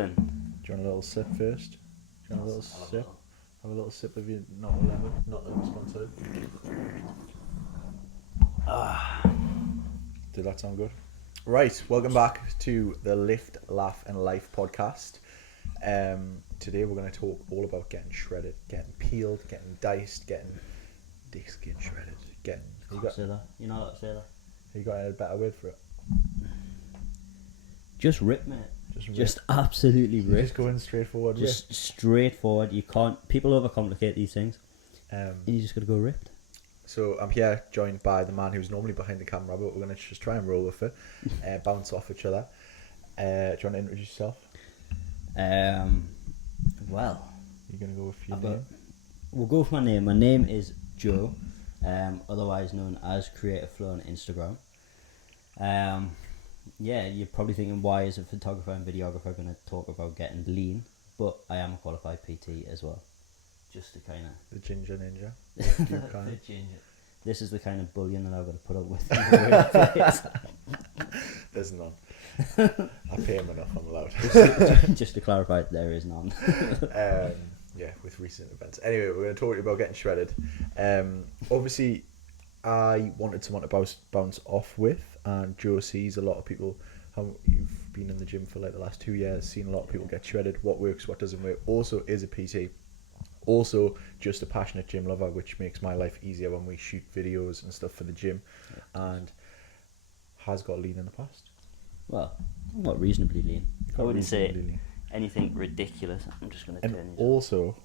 rolling. Do you want a little sip first? Do you want a little sip? Have a little sip of your not lemon sponsored. Did that sound good? Right, welcome back to the Lift, Laugh and Life podcast. Today we're going to talk all about getting shredded, getting peeled, getting diced, getting dick skin shredded. You're not allowed to say that. You got a better word for it? Just rip, mate. Just absolutely rip. Just going straightforward. Just straightforward. You can't. People overcomplicate these things. And you just got to go ripped. So I'm here joined by the man who's normally behind the camera, but we're going to just try and roll with it, bounce off each other. Do you want to introduce yourself? Well, You're going to go with your name? We'll go with my name. My name is Joe, otherwise known as Creative Flow on Instagram. Yeah, you're probably thinking, why is a photographer and videographer going to talk about getting lean? But I am a qualified PT as well. Just to kind of... The ginger ninja. The ginger. This is the kind of bullying that I've got to put up with. There's none. I pay him enough, I'm allowed. Just to clarify, there is none. Yeah, with recent events. Anyway, we're going to talk to you about getting shredded. Obviously, I wanted someone to bounce off with, and Joe sees a lot of people. You've been in the gym for like the last 2 years, seen a lot of people get shredded. What works, what doesn't work. Also, is a PT. Also, just a passionate gym lover, which makes my life easier when we shoot videos and stuff for the gym, and has got lean in the past. Well, not reasonably lean. I wouldn't say anything ridiculous. I'm just going to turn And you also,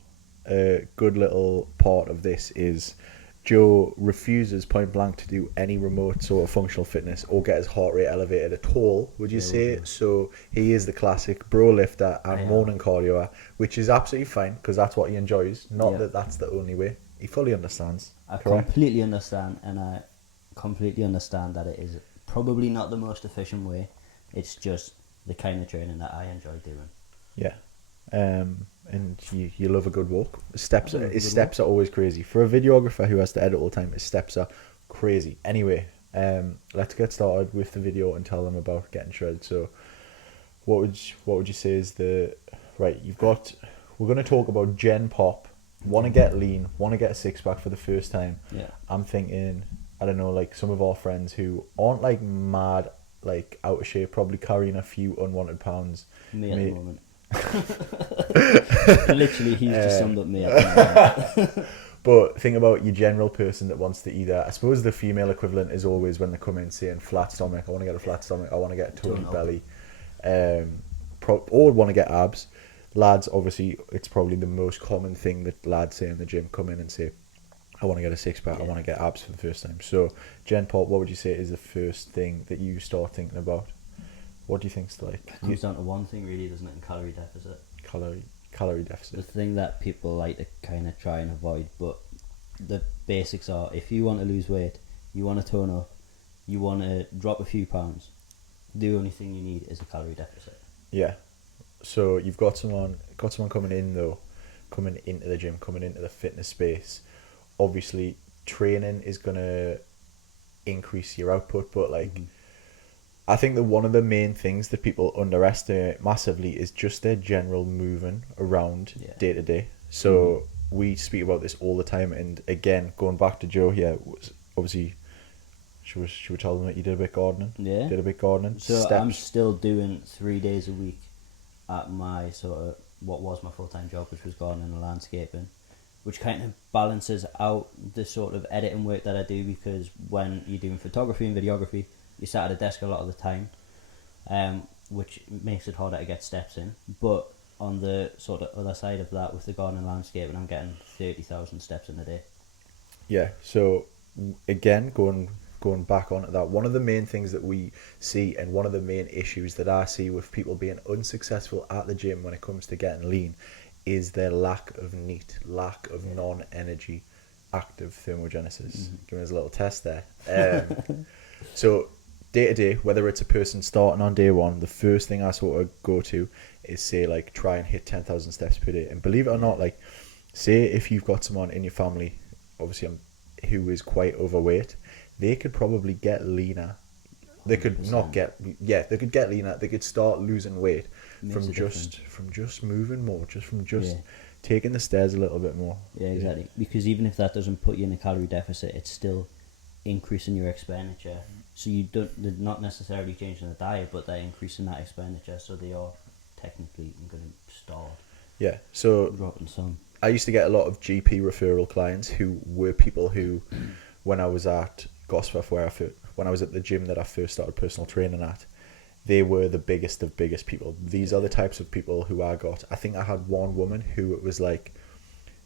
a good little part of this is Joe refuses point blank to do any remote sort of functional fitness or get his heart rate elevated at all, would you say? So he is the classic bro lifter and morning cardioer, which is absolutely fine because that's what he enjoys. Not that that's the only way. He fully understands. I completely understand, and I completely understand that it is probably not the most efficient way. It's just the kind of training that I enjoy doing. Yeah. And you love a good walk. His steps are always crazy. For a videographer who has to edit all the time, his steps are crazy. Anyway, let's get started with the video and tell them about getting shredded. So, what would you say is we're going to talk about Gen Pop. Want to get lean, want to get a six pack for the first time. Yeah. I'm thinking, I don't know, like some of our friends who aren't like mad, like out of shape, probably carrying a few unwanted pounds. Me at the moment. Literally, he's just summed up me at the moment. But think about your general person that wants to either, I suppose the female equivalent is always when they come in saying flat stomach, I want to get a flat stomach, I want to get a toned belly, or want to get abs. Lads, obviously, it's probably the most common thing that lads say in the gym, come in and say, I want to get a six pack, I want to get abs for the first time. So, Gen Pop, what would you say is the first thing that you start thinking about? What do you think's like? It comes down to one thing, really, doesn't it? In calorie deficit. Calorie deficit. The thing that people like to kind of try and avoid, but the basics are: if you want to lose weight, you want to tone up, you want to drop a few pounds, the only thing you need is a calorie deficit. Yeah. So you've got someone coming into the gym, coming into the fitness space. Obviously, training is gonna increase your output, but I think that one of the main things that people underestimate massively is just their general moving around day to day. So we speak about this all the time, and again, going back to Joe here, obviously, should we tell them that you did a bit gardening? Yeah. Did a bit gardening. So Steps. I'm still doing 3 days a week at my sort of what was my full-time job, which was gardening and landscaping, which kind of balances out the sort of editing work that I do, because when you're doing photography and videography, you sat at a desk a lot of the time, which makes it harder to get steps in. But on the sort of other side of that, with the garden and landscaping, I'm getting 30,000 steps in a day. Yeah. So again, going back onto that, one of the main things that we see, and one of the main issues that I see with people being unsuccessful at the gym when it comes to getting lean, is their lack of non-energy active thermogenesis. Giving us a little test there. So day to day, whether it's a person starting on day one, the first thing I sort of go to is say, like, try and hit 10,000 steps per day. And believe it or not, like, say if you've got someone in your family, obviously who is quite overweight, they could probably get leaner They could not 100%. get they could get leaner. They could start losing weight Makes from a difference. just moving more, just from just Yeah. taking the stairs a little bit more. Yeah, exactly. Because even if that doesn't put you in a calorie deficit, it's still increasing your expenditure. So they're not necessarily changing the diet, but they're increasing that expenditure. So they are technically going to start Yeah. So dropping some. I used to get a lot of GP referral clients who were people who, when I was at Gosforth, when I was at the gym that I first started personal training at, they were the biggest of biggest people. These are the types of people who I got. I think I had one woman who it was like,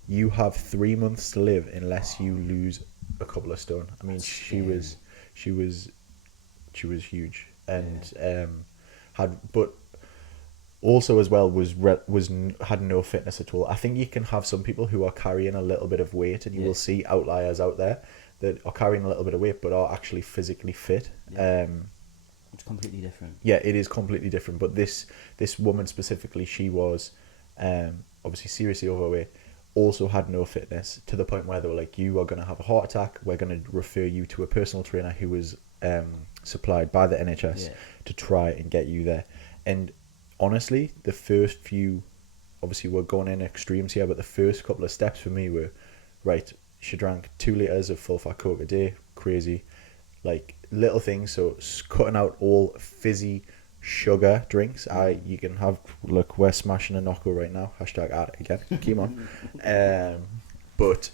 you have 3 months to live unless you lose a couple of stone. I mean, That's she scary. was huge and but also as well had no fitness at all. I think you can have some people who are carrying a little bit of weight, and you will see outliers out there that are carrying a little bit of weight but are actually physically fit. Yeah. It's completely different. Yeah, it is completely different. But this woman specifically, she was obviously seriously overweight, also had no fitness, to the point where they were like, you are going to have a heart attack, we're going to refer you to a personal trainer who was supplied by the NHS to try and get you there. And honestly, the first few, obviously we're going in extremes here, but the first couple of steps for me were, right, she drank 2 litres of full fat Coke a day, crazy, like little things. So cutting out all fizzy sugar drinks. You can have, look, we're smashing a Nocco right now, hashtag at it again, keep on. But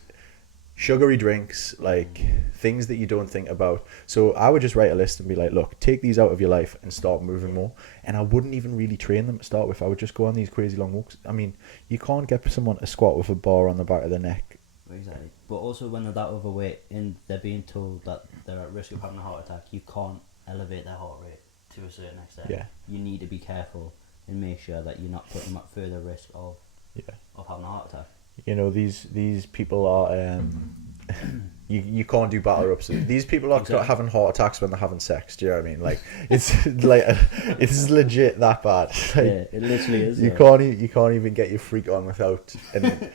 sugary drinks, like things that you don't think about. So I would just write a list and be like, look, take these out of your life and start moving more. And I wouldn't even really train them to start with. I would just go on these crazy long walks. I mean, you can't get someone to squat with a bar on the back of the neck. Exactly. But also when they're that overweight and they're being told that they're at risk of having a heart attack, you can't elevate their heart rate to a certain extent. Yeah. You need to be careful and make sure that you're not putting them at further risk of having a heart attack. You know, these people are you can't do battle ups. These people are having heart attacks when they're having sex. Do you know what I mean? Like, it's like it's legit that bad. Like, yeah, it literally is. You can't even get your freak on without. And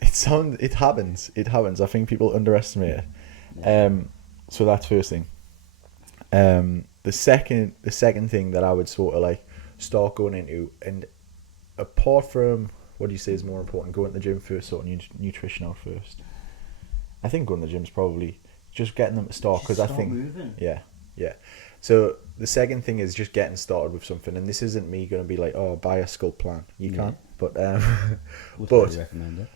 it happens. I think people underestimate it. Yeah. So that's first thing. The second thing that I would sort of like start going into, and apart from, what do you say is more important, going to the gym first or nutrition out first? I think going to the gym is probably just getting them to start, because I think moving. yeah. So the second thing is just getting started with something, and this isn't me going to be like, oh, buy a sculpt plan. You can't, but Would recommend it.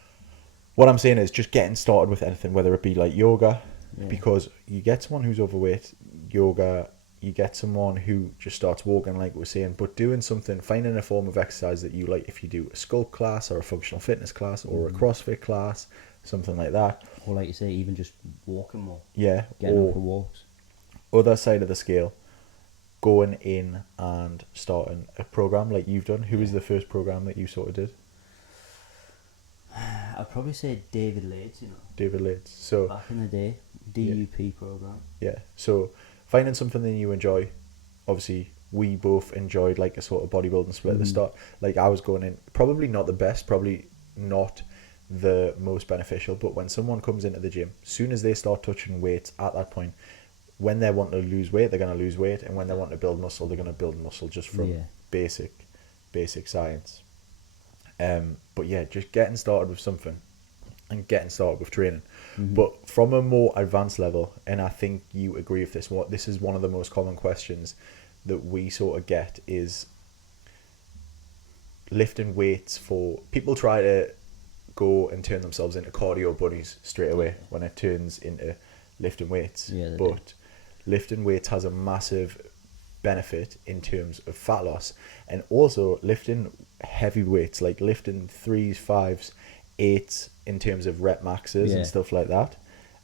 What I'm saying is just getting started with anything, whether it be like yoga, because you get someone who's overweight, yoga, you get someone who just starts walking, like we're saying, but doing something, finding a form of exercise that you like. If you do a sculpt class or a functional fitness class or a CrossFit class, something like that. Or like you say, even just walking more. Yeah. Getting out for walks. Other side of the scale, going in and starting a program like you've done. Who was the first program that you sort of did? I'd probably say David Lates, David Lates. So back in the day, DUP program. Yeah. So finding something that you enjoy. Obviously, we both enjoyed like a sort of bodybuilding split at the start. Like, I was going in, probably not the best, probably not the most beneficial, but when someone comes into the gym, soon as they start touching weights at that point, when they want to lose weight, they're going to lose weight, and when they want to build muscle, they're going to build muscle, just from basic science. But yeah, just getting started with something and getting started with training. But from a more advanced level, and I think you agree with this, this is one of the most common questions that we sort of get, is lifting weights. For people try to go and turn themselves into cardio bunnies straight away when it turns into lifting weights. But lifting weights has a massive benefit in terms of fat loss, and also lifting heavy weights, like lifting 3s, 5s, 8s in terms of rep maxes and stuff like that.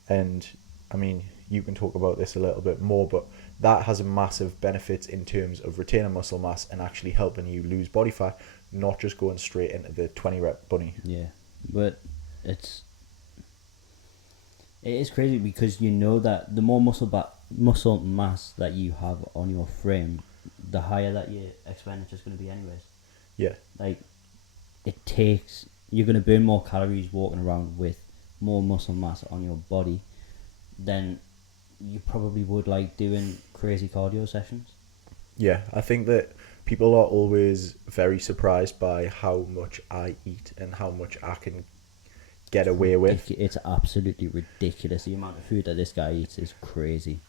And I mean, you can talk about this a little bit more, but that has a massive benefit in terms of retaining muscle mass and actually helping you lose body fat, not just going straight into the 20 rep bunny. Yeah, but it is crazy, because you know that the more muscle mass that you have on your frame, the higher that your expenditure is going to be anyways. Yeah. Like, you're going to burn more calories walking around with more muscle mass on your body than you probably would like doing crazy cardio sessions. Yeah, I think that people are always very surprised by how much I eat and how much I can get away with. It's absolutely ridiculous. The amount of food that this guy eats is crazy.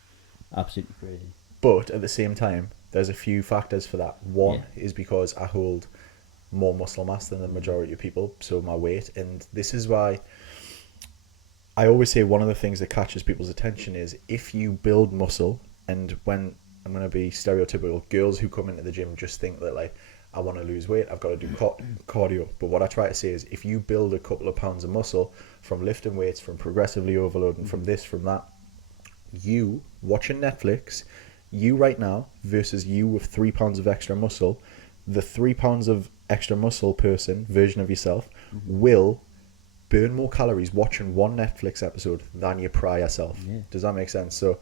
Absolutely crazy. But at the same time, there's a few factors for that. One Yeah. is because I hold more muscle mass than the majority of people, so my weight. And this is why I always say one of the things that catches people's attention is if you build muscle, and when I'm going to be stereotypical, girls who come into the gym just think that, like, I want to lose weight, I've got to do cardio. But what I try to say is if you build a couple of pounds of muscle from lifting weights, from progressively overloading, from this, from that, you watching Netflix, you right now versus you with 3 pounds of extra muscle, the 3 pounds of extra muscle person, version of yourself, will burn more calories watching one Netflix episode than your prior self. Yeah. Does that make sense? So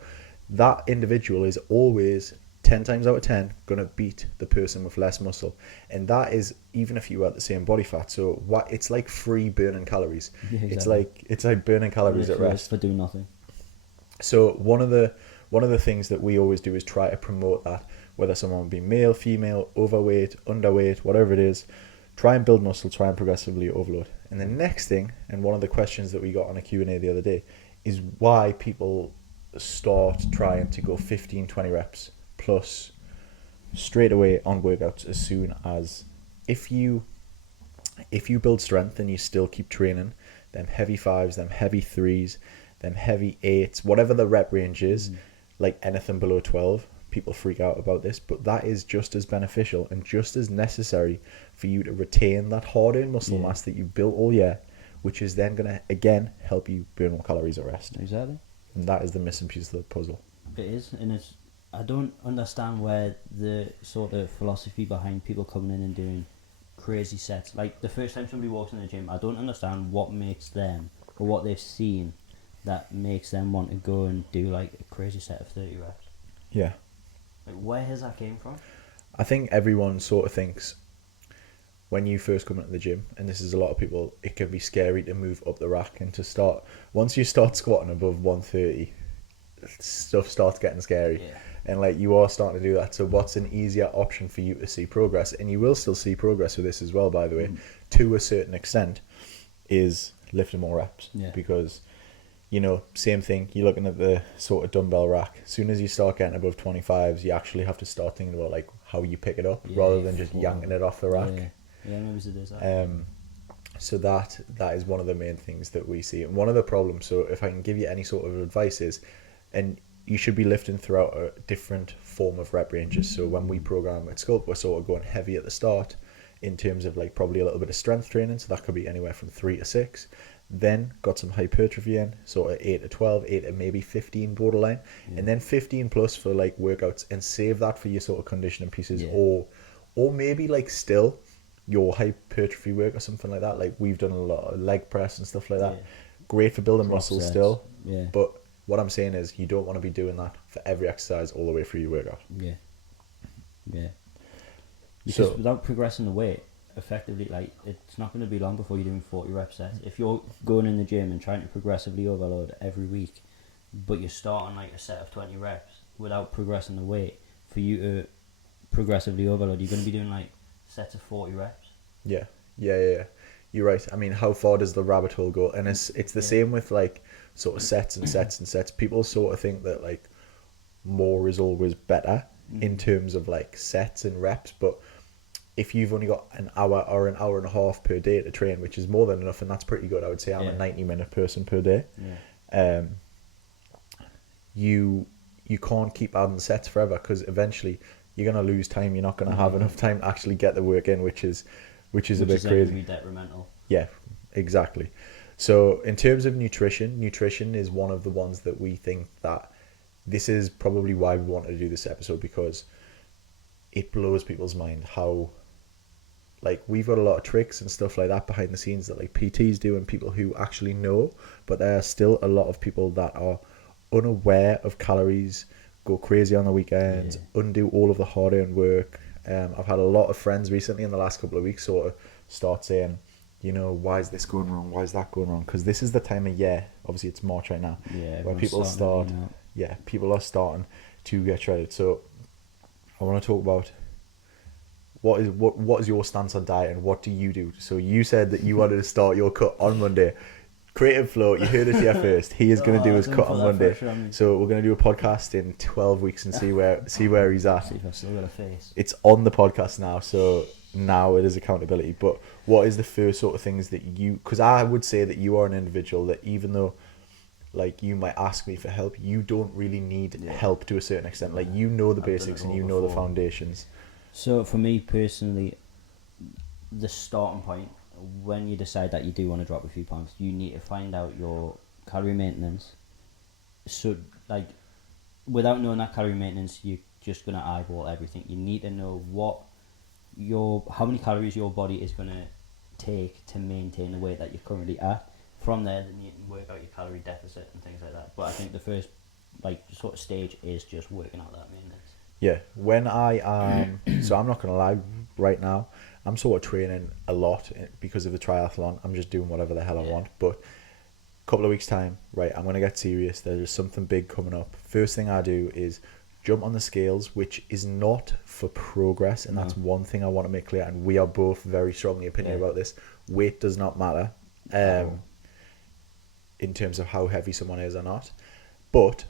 that individual is always 10 times out of 10 going to beat the person with less muscle. And that is even if you are at the same body fat. So what it's like free burning calories. Yeah, exactly. It's like burning calories at rest. For doing nothing. So one of the things that we always do is try to promote that, whether someone be male, female, overweight, underweight, whatever it is, try and build muscle, try and progressively overload. And the next thing, and one of the questions that we got on a Q&A the other day, is why people start trying to go 15, 20 reps plus straight away on workouts as soon as, if you build strength and you still keep training, them heavy 5s, them heavy 3s, them heavy 8s, whatever the rep range is, like anything below 12, people freak out about this, but that is just as beneficial and just as necessary for you to retain that hard-earned muscle mass that you've built all year, which is then going to, again, help you burn more calories at rest. Exactly. And that is the missing piece of the puzzle. It is, and I don't understand where the sort of philosophy behind people coming in and doing crazy sets. Like, the first time somebody walks in the gym, I don't understand what makes them, or what they've seen that makes them want to go and do, like, a crazy set of 30 reps. Yeah. Like, where has that came from? I think everyone sort of thinks when you first come into the gym, and this is a lot of people, it can be scary to move up the rack and to start. Once you start squatting above 130, stuff starts getting scary. Yeah. And like you are starting to do that. So what's an easier option for you to see progress? And you will still see progress with this as well, by the way, to a certain extent, is lifting more reps. Yeah. Because, you know, same thing, you're looking at the sort of dumbbell rack. As soon as you start getting above 25s, you actually have to start thinking about like how you pick it up rather than just yanking it off the rack. Yeah, maybe it is that. So that is one of the main things that we see. And one of the problems, so if I can give you any sort of advice is, and you should be lifting throughout a different form of rep ranges. So when we program at Sculpt, we're sort of going heavy at the start in terms of like probably a little bit of strength training. So that could be anywhere from 3 to 6. Then got some hypertrophy in, sort of 8 to 12, 8 to maybe 15 borderline. And then 15 plus for like workouts, and save that for your sort of conditioning pieces, or maybe like still your hypertrophy work or something like that. Like we've done a lot of leg press and stuff like that. Yeah. Great for building muscle still. Yeah. But what I'm saying is you don't want to be doing that for every exercise all the way through your workout. Yeah. Yeah. Because without progressing the weight, effectively, like, it's not going to be long before you're doing 40 rep sets. If you're going in the gym and trying to progressively overload every week, but you're starting like a set of 20 reps without progressing the weight, for you to progressively overload, you're going to be doing like sets of 40 reps. Yeah. You're right. I mean, how far does the rabbit hole go? And it's the same with like sort of sets and sets and sets. People sort of think that like more is always better in terms of like sets and reps, but if you've only got an hour or an hour and a half per day to train, which is more than enough, and that's pretty good, I would say I'm a 90-minute person per day. You can't keep adding sets forever, because eventually you're going to lose time. You're not going to have enough time to actually get the work in, which is a bit crazy. Like detrimental. Yeah, exactly. So in terms of nutrition is one of the ones that we think that this is probably why we wanted to do this episode, because it blows people's mind how, like, we've got a lot of tricks and stuff like that behind the scenes that like PTs do and people who actually know, but there are still a lot of people that are unaware of calories, go crazy on the weekends, undo all of the hard-earned work. I've had a lot of friends recently in the last couple of weeks sort of start saying, you know, why is this going wrong? Why is that going wrong? Because this is the time of year, obviously it's March right now, where people start, people are starting to get shredded. So I want to talk about what is your stance on diet and what do you do? So you said that you wanted to start your cut on Monday. Creative Flow, you heard it here first. He is going to do his cut on Monday. So we're going to do a podcast in 12 weeks and see where he's at. See if I've still got a face. It's on the podcast now, so now it is accountability. But what is the first sort of things that you... Because I would say that you are an individual that even though like you might ask me for help, you don't really need help to a certain extent. Like you know the basics and you know the foundations. So for me personally, the starting point, when you decide that you do want to drop a few pounds, you need to find out your calorie maintenance. So like without knowing that calorie maintenance, you're just going to eyeball everything. You need to know how many calories your body is going to take to maintain the weight that you're currently at. From there, then you can work out your calorie deficit and things like that. But I think the first like sort of stage is just working out that maintenance. Yeah, when I am, so I'm not going to lie, right now, I'm sort of training a lot because of the triathlon. I'm just doing whatever the hell I want. But a couple of weeks' time, right, I'm going to get serious. There's something big coming up. First thing I do is jump on the scales, which is not for progress. And that's one thing I want to make clear. And we are both very strongly opinionated about this. Weight does not matter in terms of how heavy someone is or not. But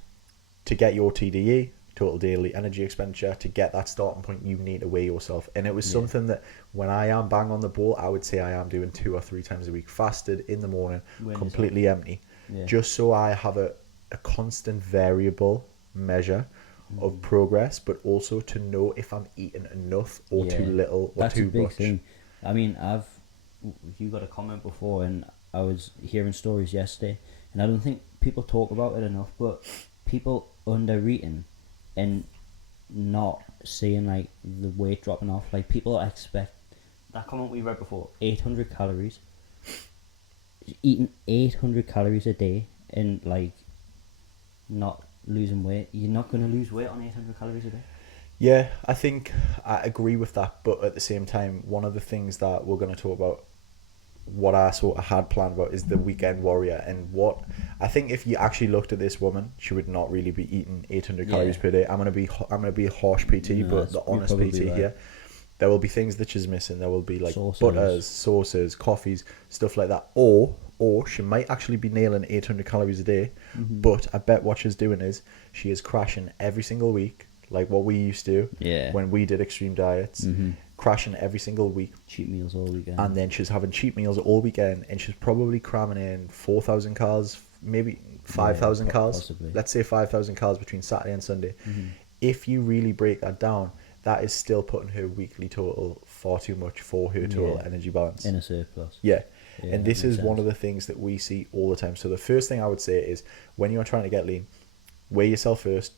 to get your TDE, total daily energy expenditure, to get that starting point, you need to weigh yourself. And it was something that when I am bang on the ball, I would say I am doing 2 or 3 times a week, fasted in the morning, completely empty, just so I have a constant variable measure of progress, but also to know if I'm eating enough or too little or that's too a big much. Thing. I mean, you got a comment before, and I was hearing stories yesterday, and I don't think people talk about it enough, but people under eating and not seeing like the weight dropping off. Like people expect that comment we read before, 800 calories, eating 800 calories a day and like not losing weight. You're not going to lose weight on 800 calories a day. Yeah, I think I agree with that, but at the same time, one of the things that we're going to talk about, what I sort of had planned about, is the weekend warrior. And what I think, if you actually looked at this woman, she would not really be eating 800 calories per day. I'm gonna be a harsh PT, but the honest PT here, there will be things that she's missing. There will be like butters, sauces, coffees, stuff like that. Or she might actually be nailing 800 calories a day, but I bet what she's doing is she is crashing every single week, like what we used to when we did extreme diets. Crashing every single week, cheat meals all weekend, and then she's having cheat meals all weekend, and she's probably cramming in 4,000 calories, maybe 5,000 calories. Possibly. Let's say 5,000 calories between Saturday and Sunday. If you really break that down, that is still putting her weekly total far too much for her total energy balance. In a surplus. And this is one of the things that we see all the time. So the first thing I would say is, when you are trying to get lean, weigh yourself first.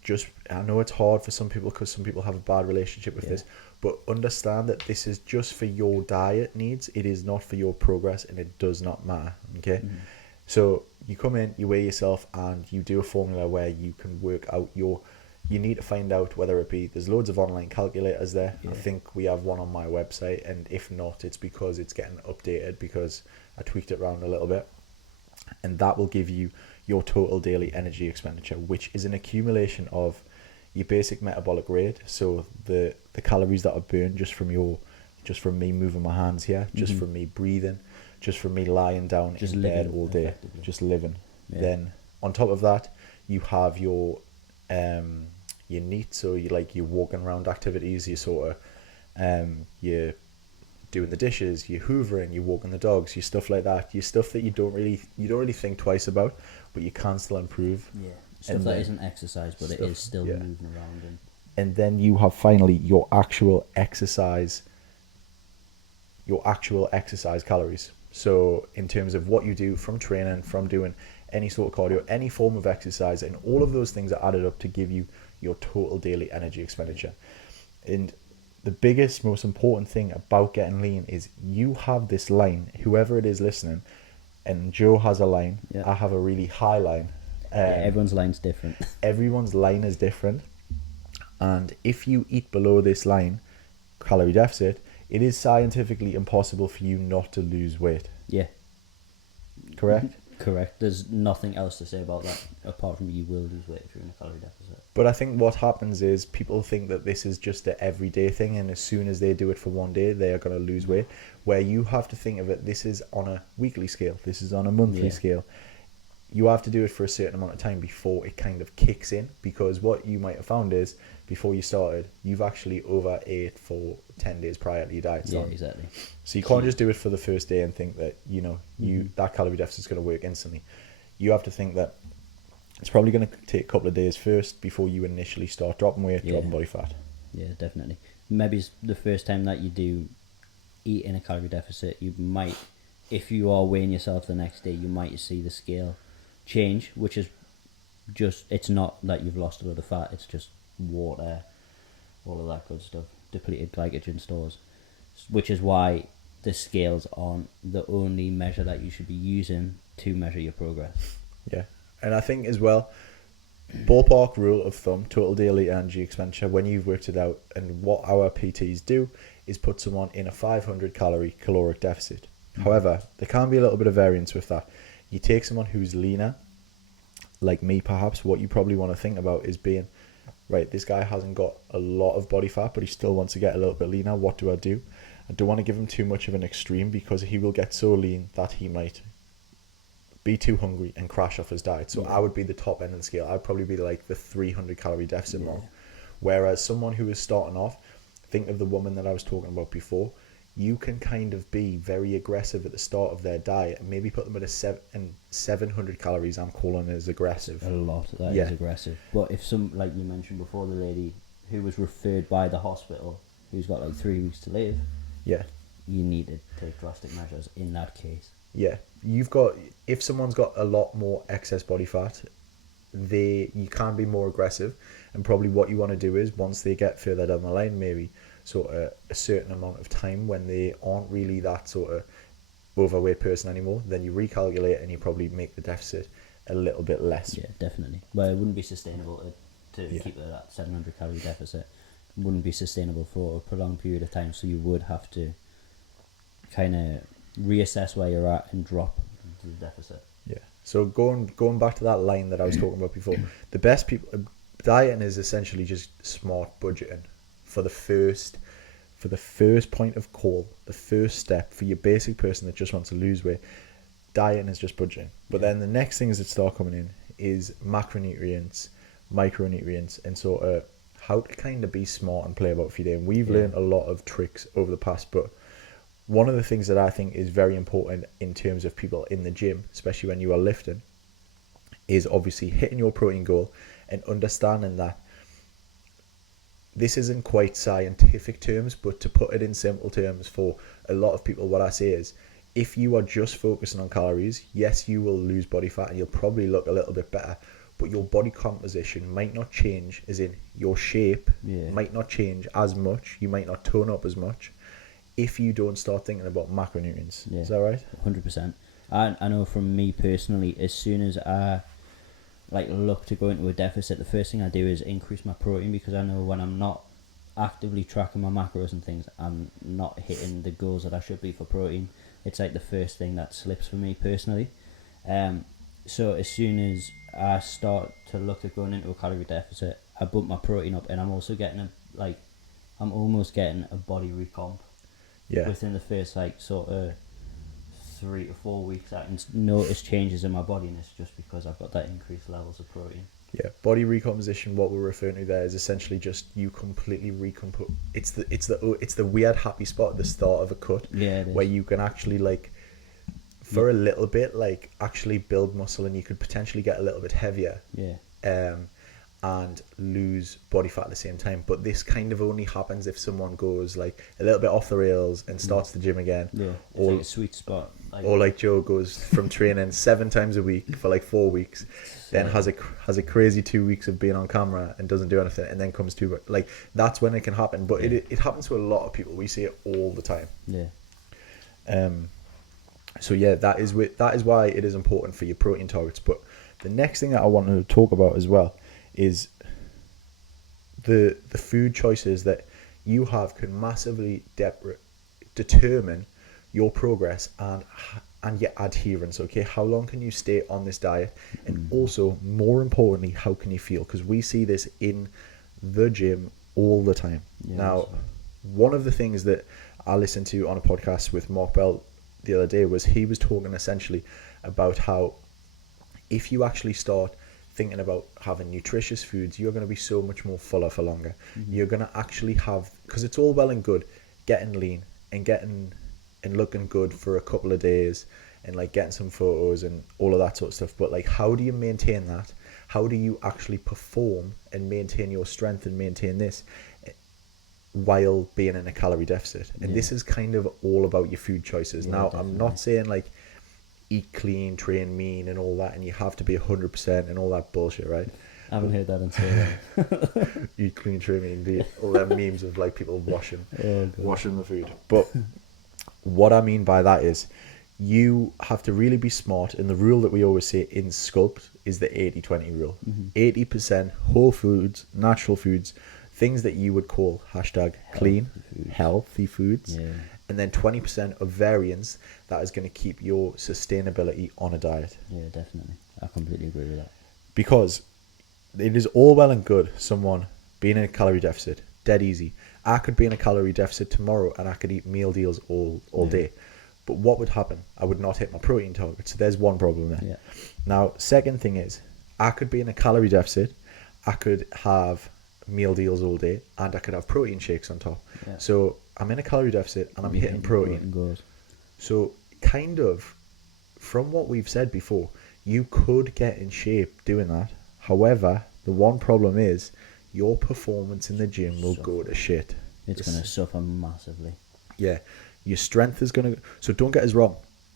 I know it's hard for some people because some people have a bad relationship with this, but understand that this is just for your diet needs. It is not for your progress, and it does not matter. Okay, so you come in, you weigh yourself, and you do a formula where you can work out you need to find out whether it be, there's loads of online calculators there. I think we have one on my website, and if not, it's because it's getting updated because I tweaked it around a little bit, and that will give you your total daily energy expenditure, which is an accumulation of your basic metabolic rate, so the calories that are burned just from me moving my hands here, just from me breathing, just from me lying down just in bed all day, just living. Then on top of that, you have your NEAT, so you like your walking around activities, you sort of you're doing the dishes, you're hoovering, you're walking the dogs, your stuff like that, your stuff that you don't really think twice about, but you can still improve. Stuff that isn't exercise, but it is still moving around. And then you have finally your actual exercise calories. So in terms of what you do from training, from doing any sort of cardio, any form of exercise, and all of those things are added up to give you your total daily energy expenditure. And the biggest, most important thing about getting lean is you have this line, whoever it is listening, and Joe has a line, I have a really high line. Everyone's line's different. Everyone's line is different. And if you eat below this line, calorie deficit, it is scientifically impossible for you not to lose weight. Yeah. Correct? Correct. There's nothing else to say about that apart from you will lose weight if you're in a calorie deficit. But I think what happens is people think that this is just an everyday thing, and as soon as they do it for one day, they are going to lose weight. Where you have to think of it, this is on a weekly scale, this is on a monthly scale. You have to do it for a certain amount of time before it kind of kicks in, because what you might have found is before you started, you've actually overate for 10 days prior to your diet start. Yeah, exactly. So you can't just do it for the first day and think that, you know, that calorie deficit is going to work instantly. You have to think that it's probably going to take a couple of days first before you initially start dropping weight, dropping body fat. Yeah, definitely. Maybe it's the first time that you do eat in a calorie deficit, you might, if you are weighing yourself the next day, you might see the scale change, which is just, it's not that you've lost a lot of fat, it's just water, all of that good stuff, depleted glycogen stores, which is why the scales aren't the only measure that you should be using to measure your progress. Yeah, and I think as well, ballpark rule of thumb, total daily energy expenditure, when you've worked it out, and what our PTs do is put someone in a 500 calorie caloric deficit. However, there can be a little bit of variance with that. You take someone who's leaner, like me perhaps, what you probably want to think about is being, right, this guy hasn't got a lot of body fat, but he still wants to get a little bit leaner. What do? I don't want to give him too much of an extreme, because he will get so lean that he might be too hungry and crash off his diet. So I would be the top end of the scale. I'd probably be like the 300 calorie deficit mark. Whereas someone who is starting off, think of the woman that I was talking about before, you can kind of be very aggressive at the start of their diet and maybe put them at 700 calories. I'm calling it as aggressive. A lot. That is aggressive. But if some, like you mentioned before, the lady who was referred by the hospital, who's got like 3 weeks to live, yeah, you need to take drastic measures in that case. Yeah, if someone's got a lot more excess body fat, you can be more aggressive, and probably what you want to do is, once they get further down the line, maybe sort of a certain amount of time when they aren't really that sort of overweight person anymore, then you recalculate and you probably make the deficit a little bit less. Yeah, definitely. Well, it wouldn't be sustainable to keep it at 700 calorie deficit. It wouldn't be sustainable for a prolonged period of time, so you would have to kind of reassess where you're at and drop into the deficit. Yeah. So going back to that line that I was talking about before, the best people, dieting is essentially just smart budgeting for the first point of call, the first step for your basic person that just wants to lose weight. Dieting is just budgeting. But then the next things that start coming in is macronutrients, micronutrients, and sort of how to kind of be smart and play about for your day. And we've learned a lot of tricks over the past, but one of the things that I think is very important in terms of people in the gym, especially when you are lifting, is obviously hitting your protein goal and understanding that this isn't quite scientific terms, but to put it in simple terms for a lot of people, what I say is, if you are just focusing on calories, yes, you will lose body fat and you'll probably look a little bit better, but your body composition might not change, as in your shape might not change as much, you might not tone up as much, if you don't start thinking about macronutrients. Is that right? 100%. I know from me personally, as soon as I look to go into a deficit, the first thing I do is increase my protein, because I know when I'm not actively tracking my macros and things, I'm not hitting the goals that I should be for protein. It's like the first thing that slips for me personally. So as soon as I start to look at going into a calorie deficit, I bump my protein up, and I'm also getting I'm almost getting a body recomp. Yeah. Within the first sort of 3 to 4 weeks, I can notice changes in my body, and it's just because I've got that increased levels of protein. Yeah, body recomposition. What we're referring to there is essentially just you completely recompose. It's the weird happy spot at the start of a cut. Yeah, it is. Where you can actually for a little bit actually build muscle, and you could potentially get a little bit heavier. Yeah. And lose body fat at the same time. But this kind of only happens if someone goes a little bit off the rails and starts the gym again. Yeah, it's like a sweet spot. Or like Joe goes from training 7 times a week for 4 weeks, then has a crazy 2 weeks of being on camera and doesn't do anything, and then comes to that's when it can happen. But it happens to a lot of people. We see it all the time. Yeah. So yeah, that is why it is important for your protein targets. But the next thing that I wanted to talk about as well is the food choices that you have can massively determine your progress and and your adherence. Okay, how long can you stay on this diet? And also, more importantly, how can you feel? Because we see this in the gym all the time. Yeah, now, one of the things that I listened to on a podcast with Mark Bell the other day was he was talking essentially about how if you actually start thinking about having nutritious foods, you're going to be so much more fuller for longer. You're going to actually have, because it's all well and good getting lean and getting and looking good for a couple of days and like getting some photos and all of that sort of stuff, but like how do you maintain that? How do you actually perform and maintain your strength and maintain this while being in a calorie deficit? And this is kind of all about your food choices. Now, definitely. I'm not saying like eat clean, train mean and all that, and you have to be 100% and all that bullshit, right? I haven't heard that in so long. Eat clean, train mean, all them memes of like people washing the food. But what I mean by that is you have to really be smart, and the rule that we always say in Sculpt is the 80-20 rule. 80% whole foods, natural foods, things that you would call hashtag clean, healthy foods, and then 20% of variance that is going to keep your sustainability on a diet. Yeah, definitely. I completely agree with that. Because it is all well and good someone being in a calorie deficit, dead easy. I could be in a calorie deficit tomorrow and I could eat meal deals all day. But what would happen? I would not hit my protein target. So there's one problem there. Yeah. Now, second thing is, I could be in a calorie deficit, I could have meal deals all day, and I could have protein shakes on top. Yeah. So I'm in a calorie deficit and I'm hitting protein. So kind of, from what we've said before, you could get in shape doing that. However, the one problem is your performance in the gym will go to shit. It's going to suffer massively. Yeah. Your strength is going to... So don't get us wrong.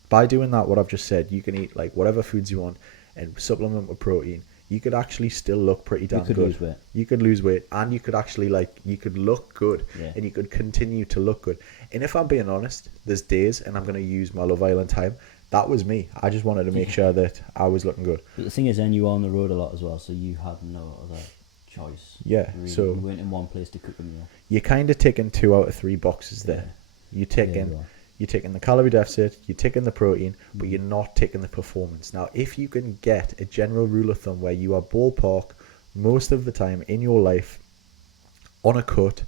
By doing that, what I've just said, you can eat like whatever foods you want and supplement with protein. You could actually still look pretty damn good. Lose weight. You could lose weight, and you could actually you could look good, and you could continue to look good. And if I'm being honest, there's days, and I'm going to use my Love Island time, that was me. I just wanted to make sure that I was looking good. But the thing is, then you were on the road a lot as well, so you had no other choice. Yeah, really. so... You weren't in one place to cook a meal. You're kind of ticking 2 out of 3 boxes there. You're taking the calorie deficit, you're taking the protein, but you're not taking the performance. Now, if you can get a general rule of thumb where you are ballpark most of the time in your life on a cut,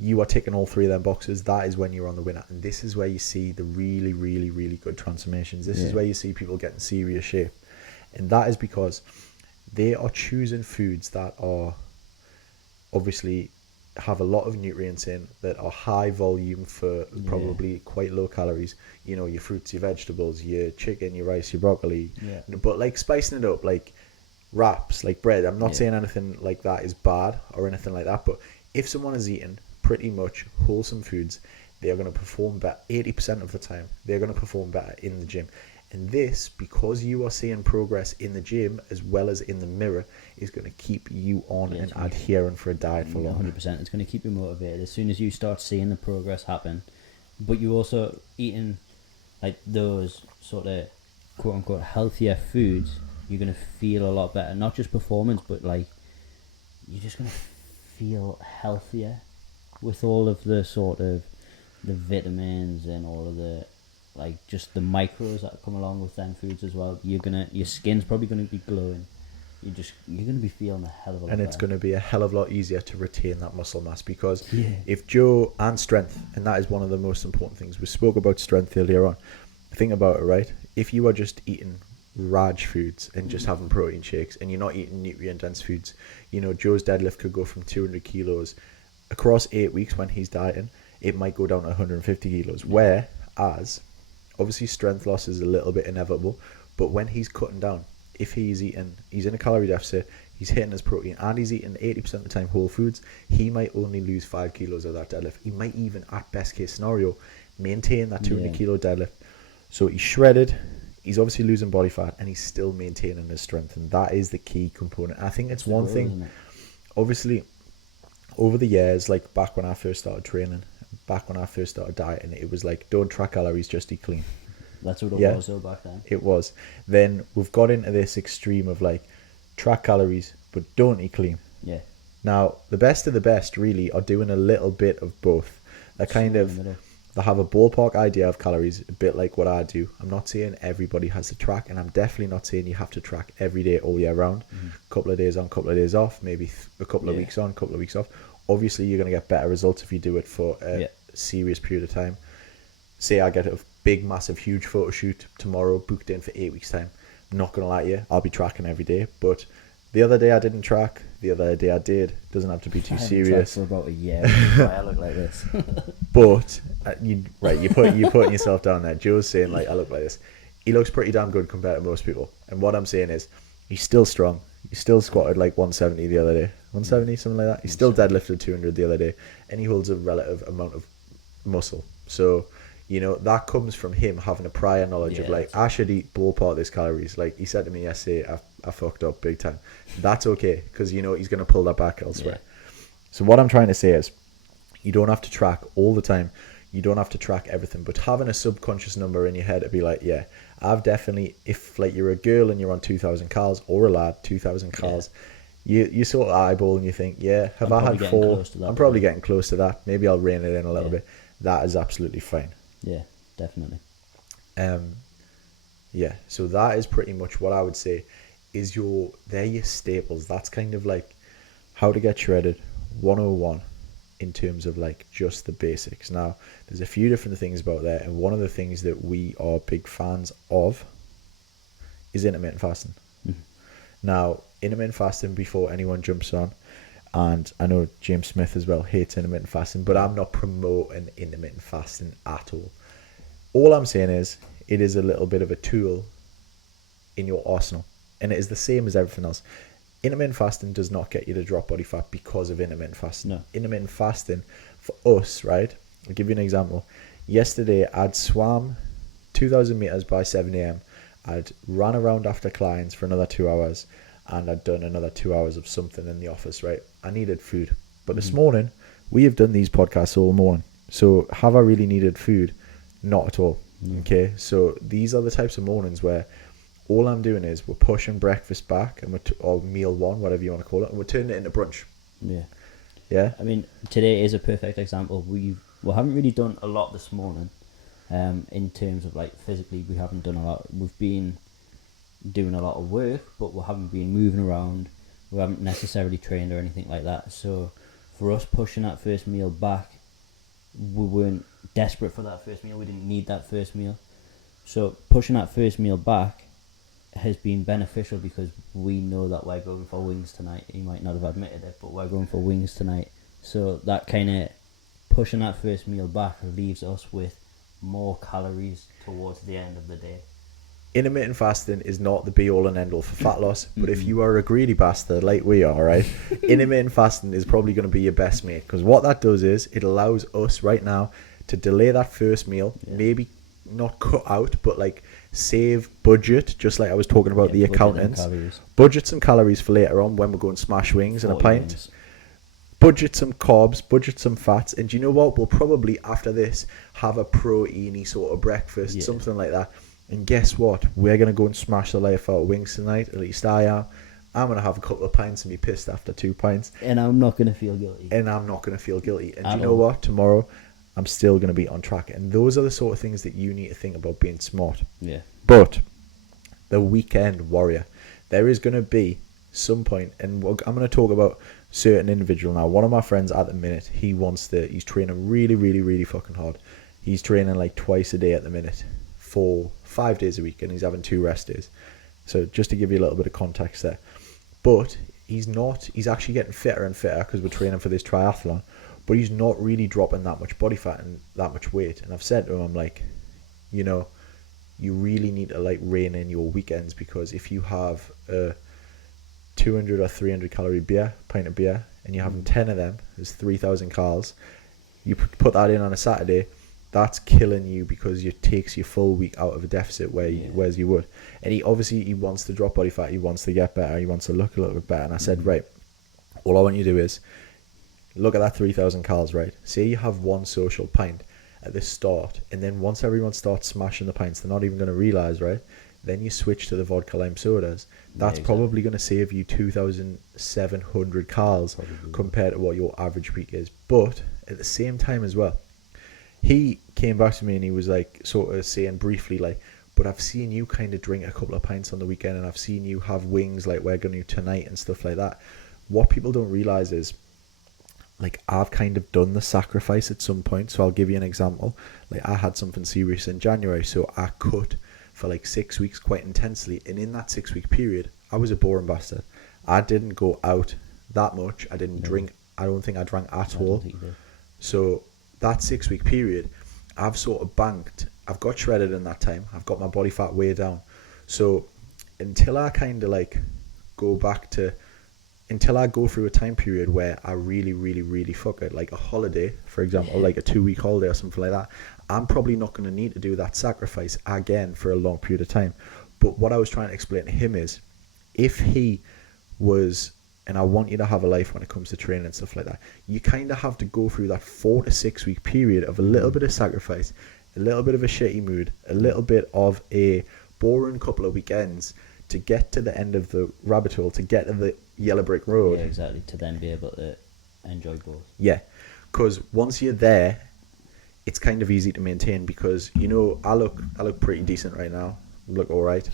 you are ticking all 3 of them boxes, that is when you're on the winner. And this is where you see the really, really, really good transformations. This is where you see people getting serious shape. And that is because they are choosing foods that are obviously have a lot of nutrients in, that are high volume for probably quite low calories. You know, your fruits, your vegetables, your chicken, your rice, your broccoli. But like spicing it up, like wraps, like bread. I'm not saying anything like that is bad or anything like that, but if someone is eating pretty much wholesome foods, they are going to perform better 80% of the time. They're going to perform better in the gym. And this, because you are seeing progress in the gym as well as in the mirror, is going to keep you on and adhering for a diet for long. 100%. It's going to keep you motivated. As soon as you start seeing the progress happen, but you also eating like those sort of quote unquote healthier foods, you're going to feel a lot better. Not just performance, but like you're just going to feel healthier with all of the sort of the vitamins and all of the like just the micros that come along with them foods as well. Your skin's probably gonna be glowing. You're gonna be feeling a hell of a lot. And it's gonna be a hell of a lot easier to retain that muscle mass, because if Joe and strength, and that is one of the most important things. We spoke about strength earlier on. Think about it, right? If you are just eating Raj foods and just having protein shakes, and you're not eating nutrient dense foods, you know, Joe's deadlift could go from 200 kilos across 8 weeks when he's dieting. It might go down to 150 kilos. Whereas obviously strength loss is a little bit inevitable, but when he's cutting down, if he's in a calorie deficit, he's hitting his protein, and he's eating 80% of the time whole foods, he might only lose 5 kilos of that deadlift. He might even, at best case scenario, maintain that 200 kilo deadlift. So he's shredded, he's obviously losing body fat, and he's still maintaining his strength, and that is the key component. I think it's one thing, obviously, over the years, like back when I first started training, back when I first started dieting, it was like, don't track calories, just eat clean. That's what it was though back then. It was. Then we've got into this extreme of like, track calories, but don't eat clean. Yeah. Now, the best of the best really are doing a little bit of both. They're kind of They have a ballpark idea of calories, a bit like what I do. I'm not saying everybody has to track, and I'm definitely not saying you have to track every day all year round. Couple of days on, couple of days off, maybe a couple of weeks on, couple of weeks off. Obviously, you're going to get better results if you do it for a serious period of time. Say I get a big, massive, huge photo shoot tomorrow, booked in for 8 weeks' time. I'm not going to lie to you, I'll be tracking every day. But the other day I didn't track, the other day I did. Doesn't have to be too serious. For about a year. Why I look like this. But you're putting yourself down there. Joe's saying like I look like this. He looks pretty damn good compared to most people. And what I'm saying is, he's still strong. He still squatted like 170 the other day, 170 something like that. He still deadlifted 200 the other day, and he holds a relative amount of muscle. So that comes from him having a prior knowledge of like, I should eat ballpark this calories. Like he said to me yesterday, I fucked up big time. That's okay, because he's going to pull that back elsewhere. So what I'm trying to say is, you don't have to track all the time. You don't have to track everything, but having a subconscious number in your head to be like, I've definitely, if like you're a girl and you're on 2,000 calories, or a lad, 2,000 calories, you sort of eyeball and you think, have I had 4? I'm probably getting close to that. Maybe I'll rein it in a little bit. That is absolutely fine. Yeah, definitely. So that is pretty much what I would say is they're your staples. That's kind of like how to get shredded 101 in terms of like just the basics. Now, there's a few different things about there, and one of the things that we are big fans of is intermittent fasting. Now, intermittent fasting, before anyone jumps on, and I know James Smith as well hates intermittent fasting, but I'm not promoting intermittent fasting at all. All I'm saying is it is a little bit of a tool in your arsenal, and it is the same as everything else. Intermittent fasting does not get you to drop body fat because of intermittent fasting. No. Intermittent fasting for us, right? I'll give you an example. Yesterday, I'd swam 2,000 meters by 7 a.m. I'd ran around after clients for another 2 hours, and I'd done another 2 hours of something in the office, right? I needed food. But this morning, we have done these podcasts all morning. So have I really needed food? Not at all. Okay? So these are the types of mornings where all I'm doing is we're pushing breakfast back, and or meal one, whatever you want to call it, and we're turning it into brunch. Yeah. I mean, today is a perfect example. We haven't really done a lot this morning. In terms of like physically, we haven't done a lot. We've been doing a lot of work, but we haven't been moving around. We haven't necessarily trained or anything like that. So for us, pushing that first meal back, we weren't desperate for that first meal. We didn't need that first meal. So pushing that first meal back has been beneficial, because we know that we're going for wings tonight. You might not have admitted it, but we're going for wings tonight. So that kind of pushing that first meal back leaves us with more calories towards the end of the day. Intermittent fasting is not the be all and end all for fat loss, but if you are a greedy bastard like we are, right, intermittent fasting is probably going to be your best mate, because what that does is it allows us right now to delay that first meal, maybe not cut out, but like save budget, just like I was talking about the accountants. Budget some calories for later on when we're going smash wings and a pint. Wings. Budget some carbs, budget some fats, and do you know what? We'll probably after this have a proteiny sort of breakfast, something like that. And guess what? We're gonna go and smash the life out of wings tonight. At least I am. I'm gonna have a couple of pints and be pissed after 2 pints. And I'm not gonna feel guilty. And do you know what? Tomorrow, I'm still gonna be on track. And those are the sort of things that you need to think about being smart. Yeah. But the weekend warrior, there is gonna be some point, and I'm gonna talk about certain individual now. One of my friends at the minute, he's training really, really, really fucking hard. He's training like twice a day at the minute for 5 days a week, and he's having 2 rest days. So just to give you a little bit of context there. But he's actually getting fitter and fitter because we're training for this triathlon, but he's not really dropping that much body fat and that much weight. And I've said to him, I'm like, you really need to like rein in your weekends, because if you have a 200 or 300 calorie pint of beer, and you're having 10 of them, there's 3,000 calories. You put that in on a Saturday, that's killing you, because it takes your full week out of a deficit whereas you would. And he wants to drop body fat, he wants to get better, he wants to look a little bit better. And I said, right, all I want you to do is look at that 3,000 calories, right? Say you have one social pint at the start, and then once everyone starts smashing the pints, they're not even going to realize, right? Then you switch to the vodka lime sodas. That's probably going to save you 2,700 calories compared to what your average peak is. But at the same time as well, he came back to me and he was like, sort of saying briefly, like, but I've seen you kind of drink a couple of pints on the weekend, and I've seen you have wings like we're going to tonight and stuff like that. What people don't realize is, like, I've kind of done the sacrifice at some point. So I'll give you an example. Like, I had something serious in January, so I cut for like 6 weeks quite intensely, and in that 6 week period, I was a boring bastard. I didn't go out that much. I didn't drink. I don't think I drank at all. So that 6 week period, I've sort of banked. I've got shredded in that time. I've got my body fat way down. So until I kind of like go back to, until I go through a time period where I really, really, really fuck it, like a holiday, for example, like a 2 week holiday or something like that, I'm probably not going to need to do that sacrifice again for a long period of time. But what I was trying to explain to him is, if he was, and I want you to have a life when it comes to training and stuff like that, you kind of have to go through that 4 to 6 week period of a little bit of sacrifice, a little bit of a shitty mood, a little bit of a boring couple of weekends to get to the end of the rabbit hole, to get to the yellow brick road. Yeah, exactly. To then be able to enjoy both. Yeah, because once you're there, it's kind of easy to maintain, because, you know, I look pretty decent right now. I look all right.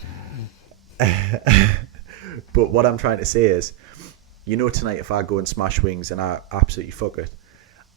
But what I'm trying to say is, you know, tonight if I go and smash wings and I absolutely fuck it,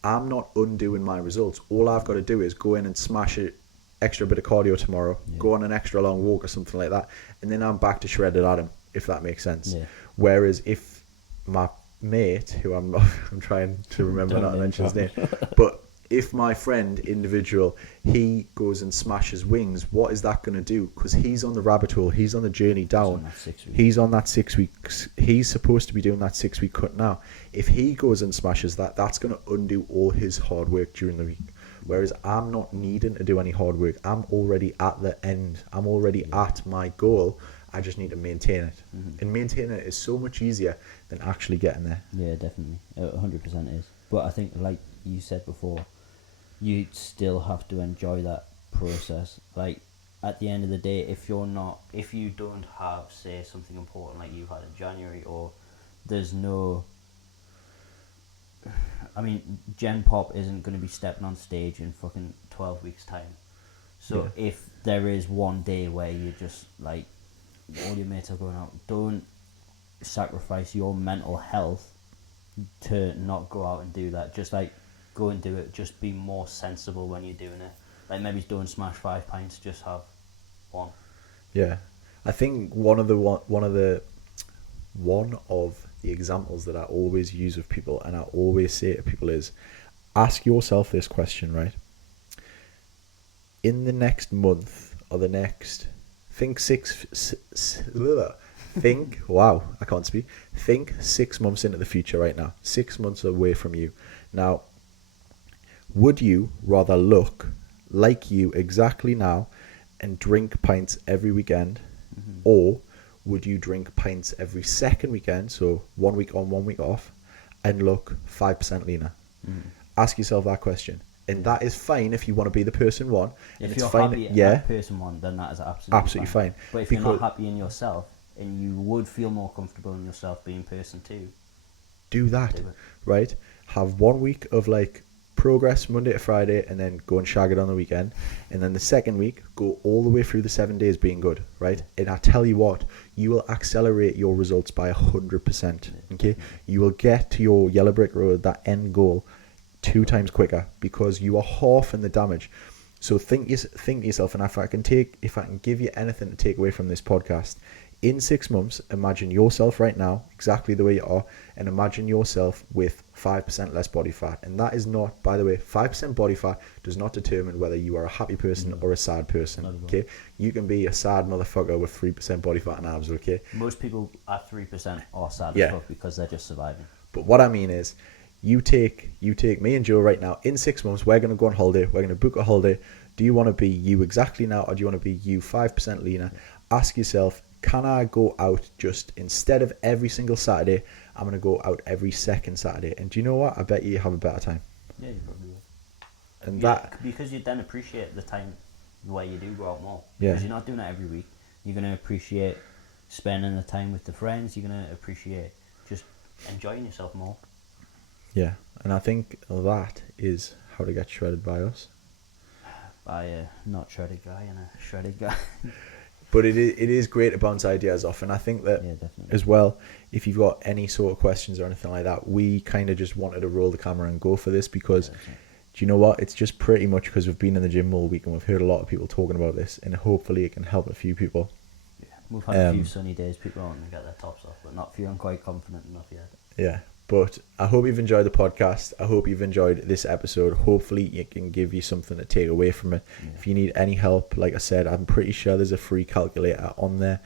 I'm not undoing my results. All I've got to do is go in and smash it, extra bit of cardio tomorrow, go on an extra long walk or something like that, and then I'm back to shredded Adam, if that makes sense. Yeah. Whereas if my mate, who I'm trying to remember not to mention his name, but if my friend, individual, he goes and smashes wings, what is that going to do? Because he's on the rabbit hole, he's on the journey down, he's on that 6 weeks, he's supposed to be doing that 6 week cut now. If he goes and smashes that, that's going to undo all his hard work during the week. Whereas I'm not needing to do any hard work. I'm already at the end. I'm already at my goal. I just need to maintain it. And maintaining it is so much easier than actually getting there. Yeah, definitely. 100% is. But I think, like you said before, you still have to enjoy that process. Like, at the end of the day, if you don't have, say, something important like you had in January, or there's no... I mean, Gen Pop isn't going to be stepping on stage in fucking 12 weeks' time. So if there is one day where you just, like, all your mates are going out, don't sacrifice your mental health to not go out and do that. Just, like, go and do it. Just be more sensible when you're doing it. Like, maybe don't smash 5 pints, just have one. Yeah. I think one of the examples that I always use with people, and I always say to people, is ask yourself this question, right? In the next month or the next, think 6 months into the future right now, 6 months away from you. Now, would you rather look like you exactly now and drink pints every weekend, or would you drink pints every second weekend, so 1 week on, 1 week off, and look 5% leaner? Ask yourself that question. And that is fine if you want to be the person one. If it's you're fine, happy in that person one, then that is absolutely fine. But if you're not happy in yourself, and you would feel more comfortable in yourself being person two, do that, right? Have 1 week of, like, progress Monday to Friday, and then go and shag it on the weekend, and then the second week go all the way through the 7 days being good, right? And I tell you what, you will accelerate your results by 100%. Okay, you will get to your yellow brick road, that end goal, 2 times quicker, because you are half in the damage. So think to yourself, and if I can give you anything to take away from this podcast, in 6 months, imagine yourself right now exactly the way you are, and imagine yourself with 5% less body fat. And that is not, by the way, 5% body fat does not determine whether you are a happy person or a sad person. Okay, you can be a sad motherfucker with 3% body fat and abs. Okay, most people at 3% are sad as fuck because they're just surviving. But what I mean is, you take me and Joe right now. In 6 months, we're going to go on holiday. We're going to book a holiday. Do you want to be you exactly now, or do you want to be you 5% leaner? Ask yourself, can I go out just, instead of every single Saturday, I'm going to go out every second Saturday? And do you know what? I bet you have a better time. Yeah, you probably will. And because you then appreciate the time where you do go out more. Yeah. Because you're not doing it every week. You're going to appreciate spending the time with the friends. You're going to appreciate just enjoying yourself more. Yeah, and I think that is how to get shredded by us. not shredded guy and a shredded guy. But it is great to bounce ideas off, and I think that as well, if you've got any sort of questions or anything like that, we kind of just wanted to roll the camera and go for this because, do you know what? It's just pretty much because we've been in the gym all week and we've heard a lot of people talking about this, and hopefully it can help a few people. Yeah, we've had a few sunny days, people want to get their tops off, but not feeling quite confident enough yet. Yeah. But I hope you've enjoyed the podcast. I hope you've enjoyed this episode. Hopefully it can give you something to take away from it. Yeah. If you need any help, like I said, I'm pretty sure there's a free calculator on there.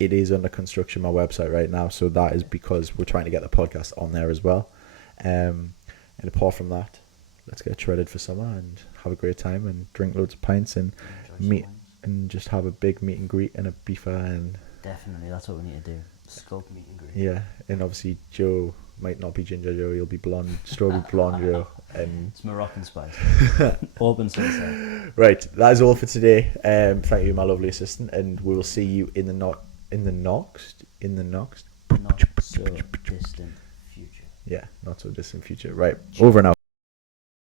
It is under construction, my website right now. So that is because we're trying to get the podcast on there as well. And apart from that, let's get shredded for summer and have a great time and drink loads of pints and meet and just have a big meet and greet and a beefer. And definitely, that's what we need to do. Sculpt meet and greet. Yeah, and obviously Joe might not be Ginger Joe, he'll be blonde, strawberry blonde Joe. And it's Moroccan spice. Auburn sunset. Right, that is all for today. Thank you, my lovely assistant, and we will see you in the not so distant future. Yeah, not so distant future. Right, over and out.